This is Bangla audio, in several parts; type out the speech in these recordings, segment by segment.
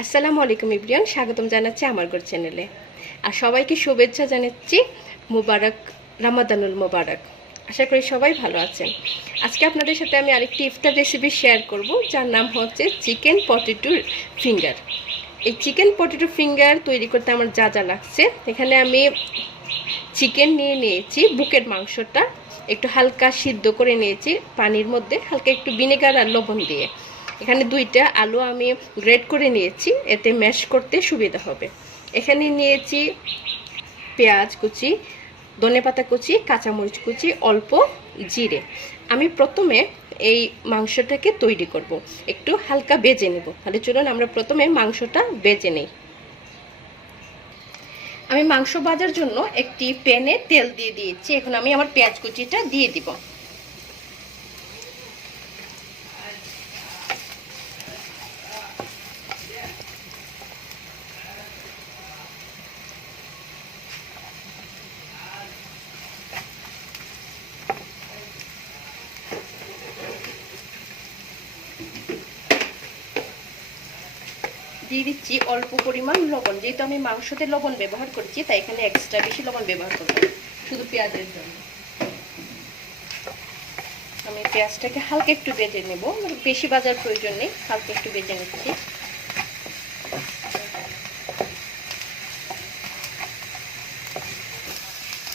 আসসালামু আলাইকুম এভরিওয়ান, স্বাগতম জানাচ্ছি আমার ঘর চ্যানেলে। আর সবাইকে শুভেচ্ছা জানাচ্ছি মুবারক, রামাদানুল মুবারক। আশা করি সবাই ভালো আছেন। আজকে আপনাদের সাথে আমি আরেকটি ইফতার রেসিপি শেয়ার করব, যার নাম হচ্ছে চিকেন পটেটো ফিঙ্গার। এই চিকেন পটেটো ফিঙ্গার তৈরি করতে আমার যা যা লাগছে, এখানে আমি চিকেন নিয়ে নিয়েছি, বুকের মাংসটা একটু হালকা সিদ্ধ করে নিয়েছি পানির মধ্যে, হালকা একটু ভিনেগার আর লবণ দিয়ে। এখানে দুইটা আলু আমি গ্রেট করে নিয়েছি, এতে ম্যাশ করতে সুবিধা হবে। এখানে নিয়েছি পেঁয়াজ কুচি, ধনেপাতা কুচি, কাঁচামরিচ কুচি, অল্প জিরে। আমি প্রথমে এই মাংসটাকে তৈরি করব, একটু হালকা বেজে নেব। তাহলে চলুন আমরা প্রথমে মাংসটা বেজে নেই। আমি মাংস ভাজার জন্য একটি প্যানে তেল দিয়ে দিয়েছি। এখন আমি আমার পেঁয়াজ কুচিটা দিয়ে দিব। দিয়ে দিচ্ছি অল্প পরিমাণ লবণ, যেহেতু আমি মাংসতে লবণ ব্যবহার করছি তাই এখানে এক্সট্রা বেশি লবণ ব্যবহার করব শুধু পেঁয়াজের জন্য। আমি পেঁয়াজটাকে হালকা একটু ভেজে নেব, বেশি ভাজার প্রয়োজন নেই, হালকা একটু ভেজে নিচ্ছি।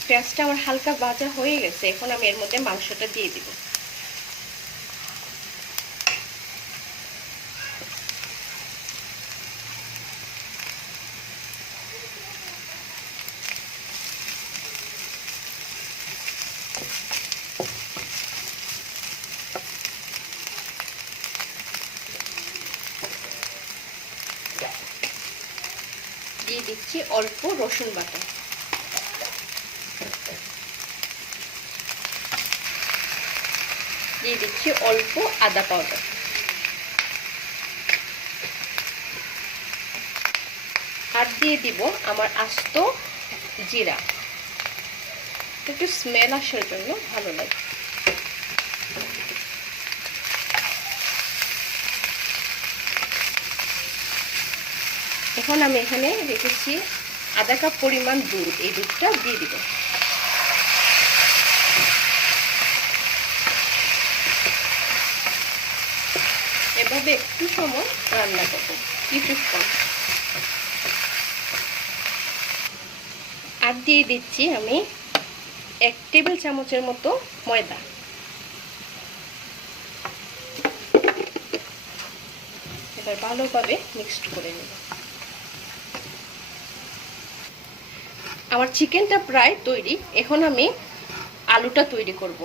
পেঁয়াজটা আমার হালকা ভাজা হয়ে গেছে, এখন আমি এর মধ্যে মাংসটা দিয়ে দিব। দিয়ে দিচ্ছি অল্প রসুন বাটা, দিয়ে দিচ্ছি অল্প আদা পাউডার, আর দিয়ে দিব আমার আস্ত জিরা, একটু স্মেল আসার জন্য ভালো লাগে। এখন আমি এখানে রেখেছি আধা কাপ পরিমাণ দুধ, এই দুধটা দিয়ে দিব। এভাবে একটু সময় রান্না করব, কিছুক্ষণ। আর দিয়ে দিচ্ছি আমি 1 টেবিল চামচের মতো ময়দা। এবার ভালোভাবে মিক্সড করে নেব। আমার চিকেনটা প্রায় তৈরি, এখন আমি আলুটা তৈরি করব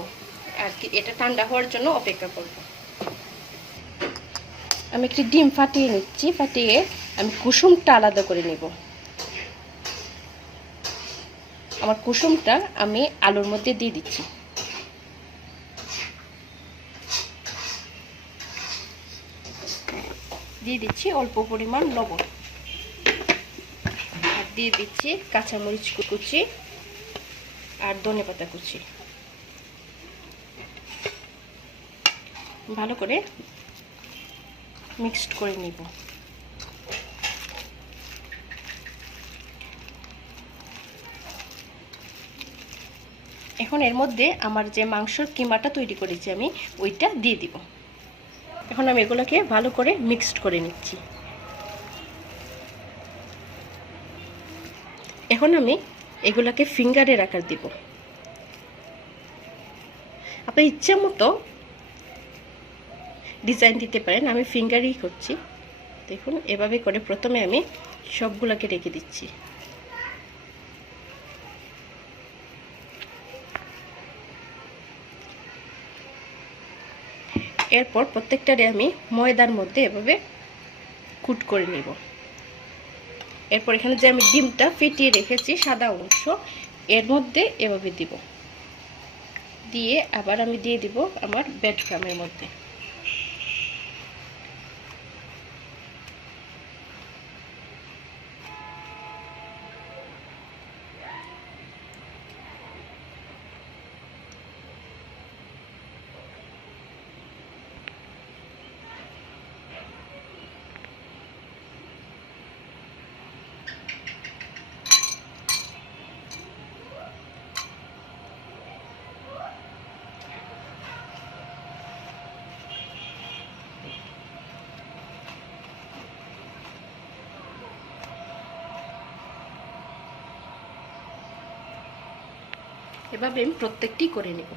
আর কি, এটা ঠান্ডা হওয়ার জন্য অপেক্ষা করব। আমি একটি ডিম ফাটিয়ে নিচ্ছি, ফাটিয়ে আমি কুসুমটা আলাদা করে নেব। আমার কুসুমটা আমি আলুর মধ্যে দিয়ে দিচ্ছি। দিয়ে দিচ্ছি অল্প পরিমাণ লবণ, আর দিয়ে দিচ্ছি কাঁচামরিচ কুচি আর ধনেপাতা কুচি। ভালো করে মিক্সড করে নিব। এখন এর মধ্যে আমার যে মাংসর কিমাটা তৈরি করেছি আমি, ওইটা দিয়ে দিব। এখন আমি এগুলোকে ভালো করে মিক্সড করে নিচ্ছি। এখন আমি এগুলোকে ফিঙ্গারের আকার দিব। আপনার ইচ্ছা মতো ডিজাইন দিতে পারেন, আমি ফিঙ্গারই করছি। দেখুন এভাবে করে প্রথমে আমি সবগুলোকে রেখে দিচ্ছি। এরপর প্রত্যেকটারে আমি ময়দার মধ্যে এভাবে কুট করে নিব। এরপর এখানে যে আমি ডিমটা ফেটিয়ে রেখেছি সাদা অংশ, এর মধ্যে এভাবে দিব, দিয়ে আবার আমি দিয়ে দিব আমার ব্রেড ক্রামের মধ্যে। এভাবে আমি প্রত্যেকটি করে নেব।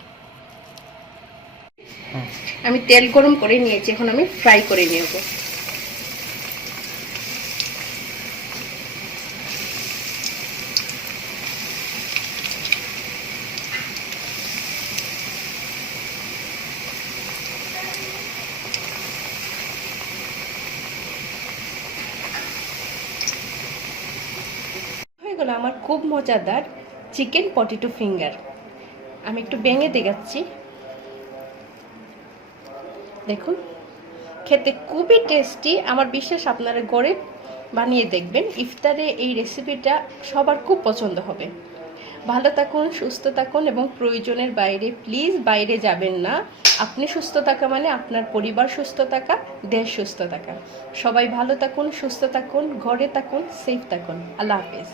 আমি তেল গরম করে নিয়েছি, এখন আমি ফ্রাই করে নেব। হয়ে গেল আমার খুব মজাদার চিকেন পটেটো ফিঙ্গার। আমি একটু ভেঙে দেখাচ্ছি, দেখুন খেতে খুবই টেস্টি। আমার বিশ্বাস আপনারা ঘরে বানিয়ে দেখবেন, ইফতারে এই রেসিপিটা সবার খুব পছন্দ হবে। ভালো থাকুন, সুস্থ থাকুন এবং প্রয়োজনের বাইরে প্লিজ বাইরে যাবেন না। আপনি সুস্থ থাকা মানে আপনার পরিবার সুস্থ থাকা, দেশ সুস্থ থাকা। সবাই ভালো থাকুন, সুস্থ থাকুন, ঘরে থাকুন, সেফ থাকুন। আল্লাহ হাফেজ।